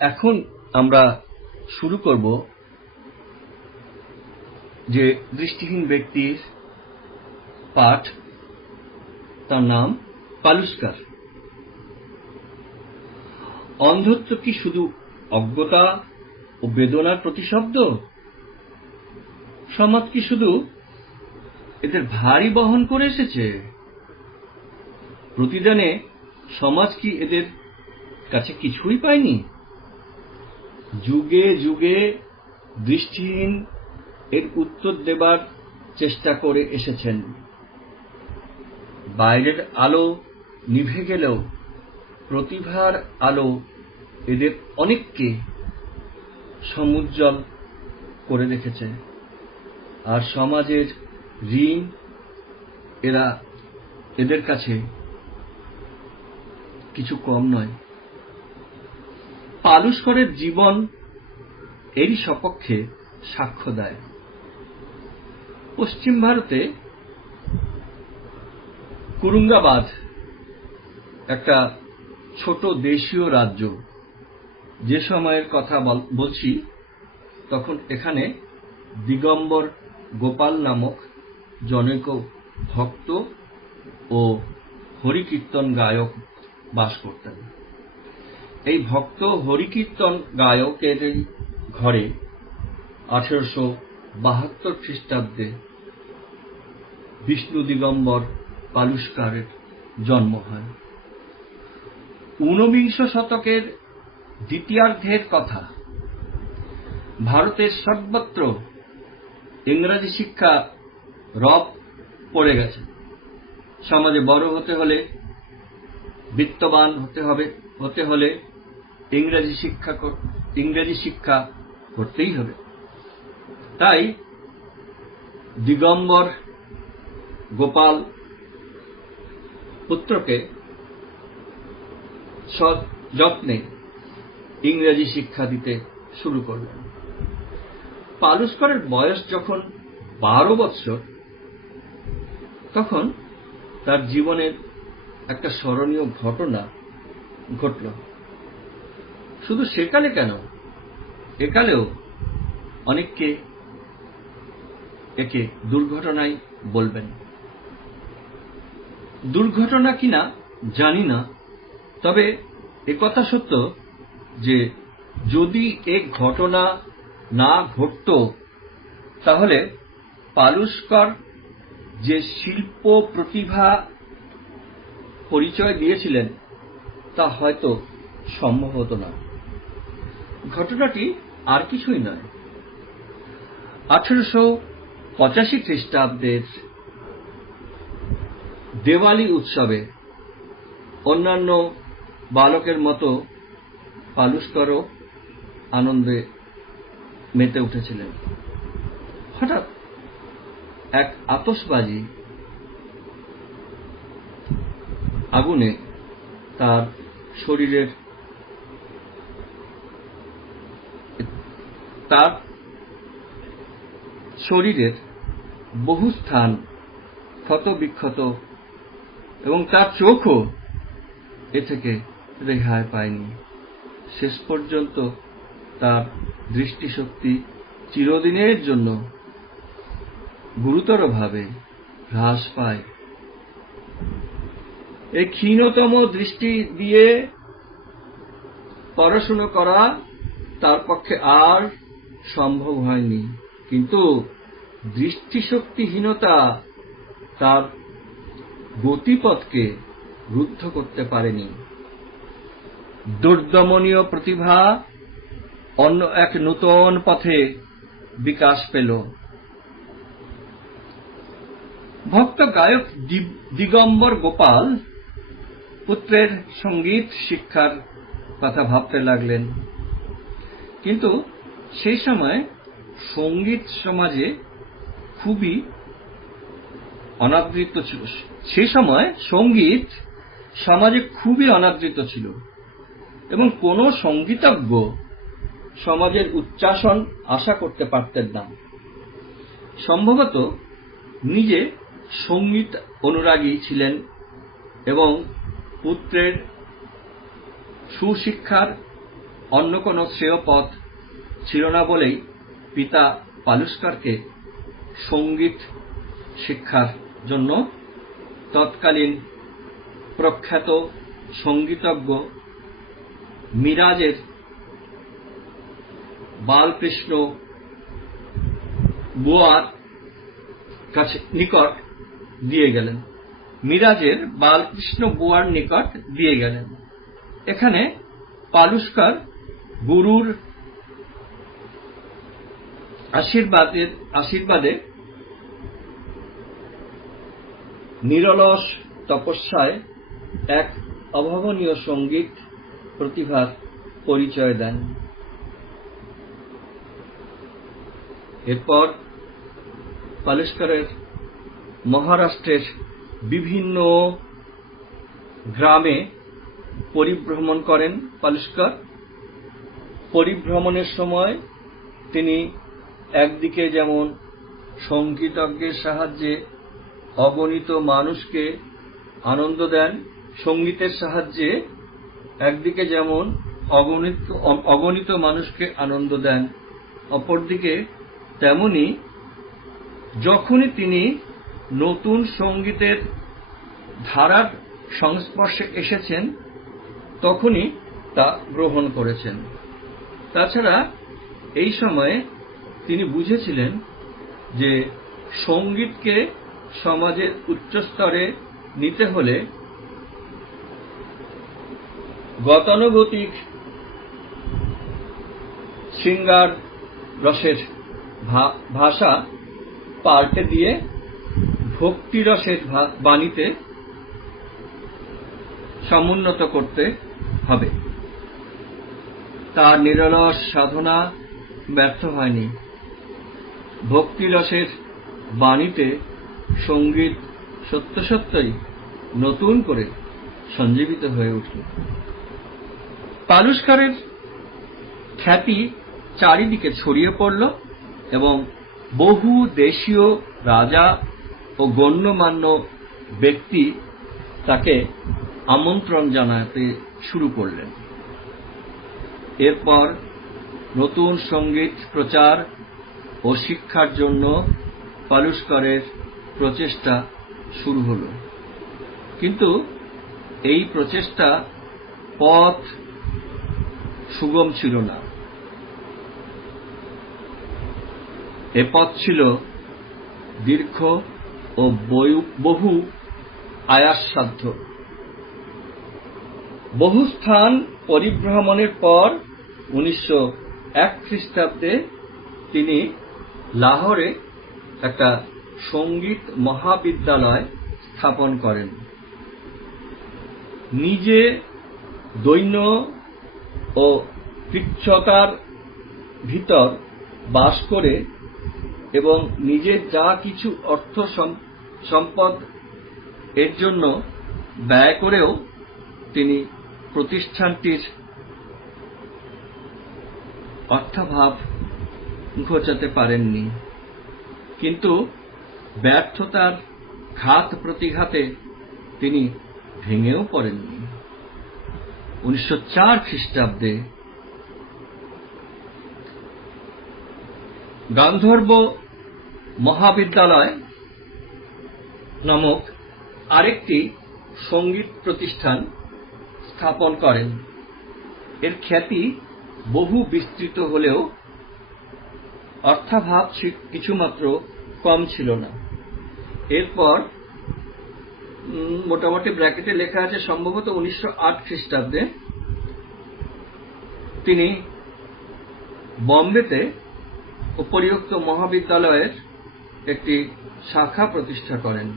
এখন আমরা শুরু করব যে দৃষ্টিহীন ব্যক্তির পাঠ, তার নাম পালুস্কার। অন্ধত্ব কি শুধু অজ্ঞতা ও বেদনার প্রতিশব্দ? সমাজ কি শুধু এদের ভারী বহন করে এসেছে? প্রতিদানে সমাজ কি এদের কাছে কিছুই পায়নি? যুগে যুগে দৃষ্টিহীন এর উত্তর দেবার চেষ্টা করে এসেছেন। বাইরের আলো নিভে গেলেও প্রতিভার আলো এদের অনেককে সমুজ্জ্বল করে রেখেছে, আর সমাজের ঋণ এদের কাছে কিছু কম নয়। পালুস্করের জীবন এরই সপক্ষে সাক্ষ্য দেয়। পশ্চিম ভারতে কুরুঙ্গাবাদ একটা ছোট দেশীয় রাজ্য। যে সময়ের কথা বলছি তখন এখানে দিগম্বর গোপাল নামক জনৈক ভক্ত ও হরিকীর্তন গায়ক বাস করতেন। এই ভক্ত হরিকীর্তন গায়কের ঘরে 1872 খ্রিস্টাব্দে বিষ্ণু দিগম্বর পালুস্কারের জন্ম হয়। 19বিংশ শতকের দ্বিতীয়ার্ধের কথা। ভারতের সর্বত্র ইংরেজি শিক্ষা রব পড়ে গেছে। সমাজে বড় হতে হলে, বিত্তবান হতে হলে ইংরেজি শিক্ষা করতেই হবে। তাই দিগম্বর গোপাল পুত্রকে সযত্নে ইংরেজি শিক্ষা দিতে শুরু করলেন। পালুস্করের বয়স যখন 12 বৎসর, তখন তার জীবনের একটা স্মরণীয় ঘটনা ঘটল। শুধু সেকালে কেন, একালেও অনেককে একে দুর্ঘটনাই বলবেন। দুর্ঘটনা কিনা জানি না, তবে একথা সত্য যে যদি এ ঘটনা না ঘটত তাহলে পালুস্কর যে শিল্প প্রতিভা পরিচয় দিয়েছিলেন তা হয়তো সম্ভব হতো না। ঘটনাটি আর কিছুই নয়। 1885 খ্রিস্টাব্দের দেওয়ালি উৎসবে অন্যান্য বালকের মতো পালুস্করও আনন্দে মেতে উঠেছিলেন। হঠাৎ এক আতশবাজি আগুনে তার শরীরের বহু স্থান ক্ষত বিক্ষত এবং তার চোখও এ থেকে রেহাই পায়নি। শেষ পর্যন্ত তার দৃষ্টিশক্তি চিরদিনের জন্য গুরুতরভাবে হ্রাস পায়। এই ক্ষীণতম দৃষ্টি দিয়ে পড়াশুনো করা তার পক্ষে আর সম্ভব হয়নি, কিন্তু দৃষ্টিশক্তিহীনতা তার গতিপথকে রুদ্ধ করতে পারেনি। দুর্দমনীয় প্রতিভা অন্য এক নূতন পথে বিকাশ পেল। ভক্ত গায়ক দিগম্বর গোপাল পুত্রের সঙ্গীত শিক্ষার কথা ভাবতে লাগলেন, কিন্তু সেই সময় সঙ্গীত সমাজে খুবই অনাদৃত ছিল এবং কোনো সঙ্গীতজ্ঞ সমাজের উচ্চাসন আশা করতে পারতেন না। সম্ভবত নিজে সঙ্গীত অনুরাগী ছিলেন এবং পুত্রের সুশিক্ষার অন্য কোনো শ্রেয় পথ ছিল না বলেই পিতা পালুস্কারকে সঙ্গীত শিক্ষার জন্য তৎকালীন প্রখ্যাত সঙ্গীতজ্ঞ মিরাজের বালকৃষ্ণ বুয়ার নিকট দিয়ে গেলেন। মিরাজের বালকৃষ্ণ বুয়ার নিকট দিয়ে গেলেন। এখানে পালুস্কার গুরুর আশীর্বাদে নিরলস তপস্যায় এক অভাবনীয় সঙ্গীত প্রতিভার পরিচয় দেন। এরপর পালুস্কারের মহারাষ্ট্রের বিভিন্ন গ্রামে পরিভ্রমণ করেন। পালুস্কার পরিভ্রমণের সময় তিনি একদিকে যেমন সঙ্গীতজ্ঞের সাহায্যে অগণিত মানুষকে আনন্দ দেন, সঙ্গীতের সাহায্যে একদিকে যেমন অগণিত মানুষকে আনন্দ দেন, অপরদিকে তেমনি যখনই তিনি নতুন সঙ্গীতের ধারার সংস্পর্শে এসেছেন তখনই তা গ্রহণ করেছেন। তাছাড়া এই সময়ে তিনি বুঝেছিলেন যে সঙ্গীতকে সমাজের উচ্চস্তরে নিতে হলে গতানুগতিক শৃঙ্গার রসের ভাষা পাল্টে দিয়ে ভক্তি রসের বাণীতে সমুন্নত করতে হবে। তার নিরলস সাধনা ব্যর্থ হয়নি। ভক্তি রসের বাণীতে সঙ্গীত সত্যই নতুন করে সঞ্জীবিত হয়ে উঠল। পালুস্কারের খ্যাতি চারিদিকে ছড়িয়ে পড়ল এবং বহু দেশীয় রাজা ও গণ্যমান্য ব্যক্তি তাকে আমন্ত্রণ জানাতে শুরু করলেন। এরপর নতুন সঙ্গীত প্রচার ও শিক্ষার জন্য পালুস্কারের প্রচেষ্টা শুরু হল। কিন্তু এই প্রচেষ্টা পথ সুগম ছিল না। এ পথ ছিল দীর্ঘ ও বহু আয়াসসাধ্য। বহু স্থান পরিভ্রমণের পর 1901 খ্রিস্টাব্দে তিনি লাহোরে একটা সঙ্গীত মহাবিদ্যালয় স্থাপন করেন। নিজে দৈন্য ও কৃচ্ছতার ভিতর বাস করে এবং নিজের যা কিছু অর্থ সম্পদ এর জন্য ব্যয় করেও তিনি প্রতিষ্ঠানটির অর্থাভাব ঘোচাতে পারেননি। কিন্তু ব্যর্থতার ঘাত প্রতিঘাতে তিনি ভেঙেও পড়েননি। 1904 খ্রিস্টাব্দে গান্ধর্ব মহাবিদ্যালয় নামক আরেকটি সঙ্গীত প্রতিষ্ঠান স্থাপন করেন। এর খ্যাতি বহু বিস্তৃত হলেও অর্থাভাব কিছুমাত্র কম ছিল না। এরপর মোটামুটি ব্র্যাকেটে লেখা আছে সম্ভবত 1908 খ্রিস্টাব্দে তিনি বম্বেতে উপরিউক্ত মহাবিদ্যালয়ের একটি শাখা প্রতিষ্ঠা করেন।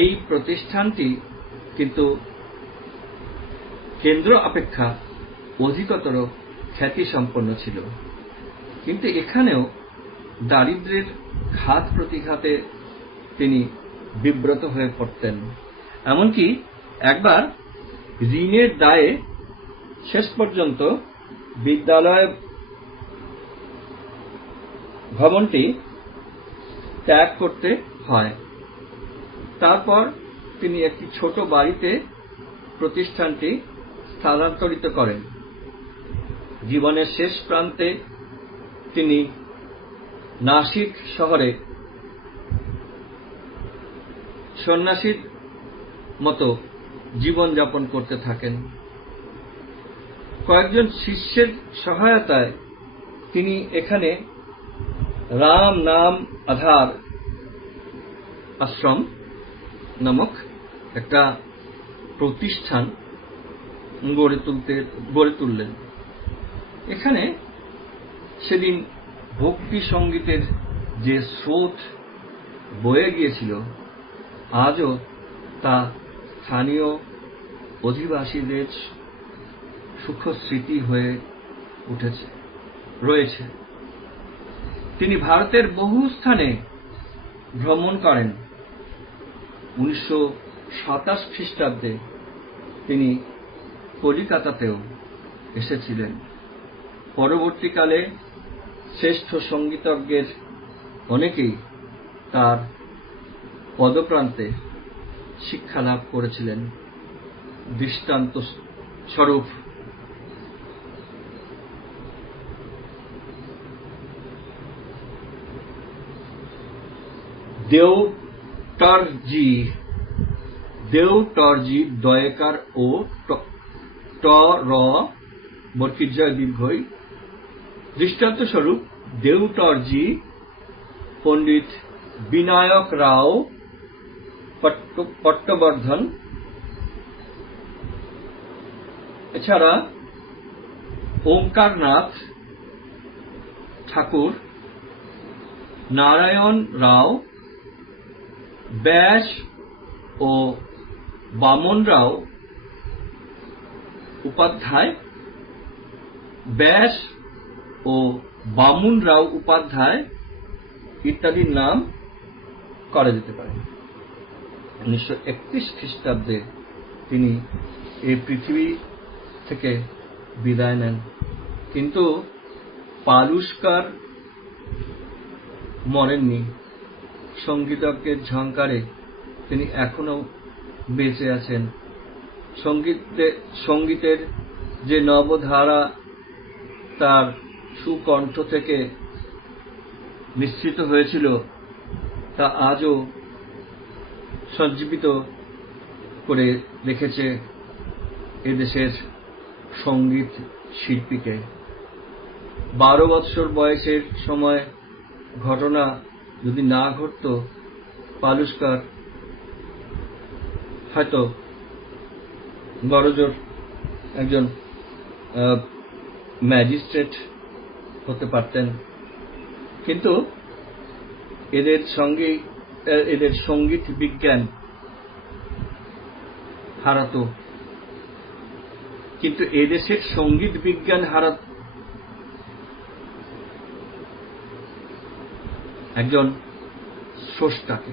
এই প্রতিষ্ঠানটি কিন্তু কেন্দ্র অপেক্ষা অধিকতর খ্যাতি সম্পন্ন ছিল। কিন্তু এখানেও দারিদ্র্যের ঘাত প্রতিঘাতে তিনি বিব্রত হয়ে পড়তেন। এমনকি একবার ঋণের দায়ে শেষ পর্যন্ত বিদ্যালয় ভবনটি ত্যাগ করতে হয়। তারপর তিনি একটি ছোট বাড়িতে প্রতিষ্ঠানটি স্থানান্তরিত করেন। জীবনের শেষ প্রান্তে তিনি নাসিক শহরে সন্ন্যাসীর মতো জীবনযাপন করতে থাকেন। কয়েকজন শিষ্যের সহায়তায় তিনি এখানে রাম নাম আধার আশ্রম নামক একটা প্রতিষ্ঠান গড়ে তুললেন। এখানে সেদিন ভক্তি সঙ্গীতের যে স্রোত বয়ে গিয়েছিল, আজও তা স্থানীয় অধিবাসীদের সুখ স্মৃতি হয়ে রয়েছে। তিনি ভারতের বহু স্থানে ভ্রমণ করেন। 1927 খ্রিস্টাব্দে তিনি কলিকাতাতেও এসেছিলেন। পরবর্তীকালে শ্রেষ্ঠ সঙ্গীতজ্ঞের অনেকেই তার পদপ্রান্তে শিক্ষা লাভ করেছিলেন। দৃষ্টান্ত স্বরূপ দেওটরজি দয়েকার ও ট র বর্গীয় দীর্ঘই। দৃষ্টান্ত স্বরূপ দেওটরজি পণ্ডিত বিনায়ক রাও পট্টবর্ধন, এছাড়া ওঙ্কারনাথ ঠাকুর, নারায়ণ রাও, ব্যাস ও বামনরাও উপাধ্যায়, ইত্যাদির নাম করা যেতে পারে। 1931 খ্রিস্টাব্দে তিনি এই পৃথিবী থেকে বিদায় নেন, কিন্তু পালুস্কার মরেননি। সঙ্গীতজ্ঞের ঝংকারে তিনি এখনো বেঁচে আছেন। সঙ্গীতের যে নবধারা তার সুকণ্ঠ থেকে নিঃসৃত হয়েছিল, তা আজও সঞ্জীবিত করে রেখেছে এদেশের সঙ্গীত শিল্পীকে। 12 বৎসর বয়সের সময় ঘটনা যদি না ঘটত, পালুস্কার হয়তো বড়জোর একজন ম্যাজিস্ট্রেট হতে পারতেন, কিন্তু এদের সঙ্গীত বিজ্ঞান হারাতো। কিন্তু এদেশের সঙ্গীত বিজ্ঞান একজন স্রষ্টাকে।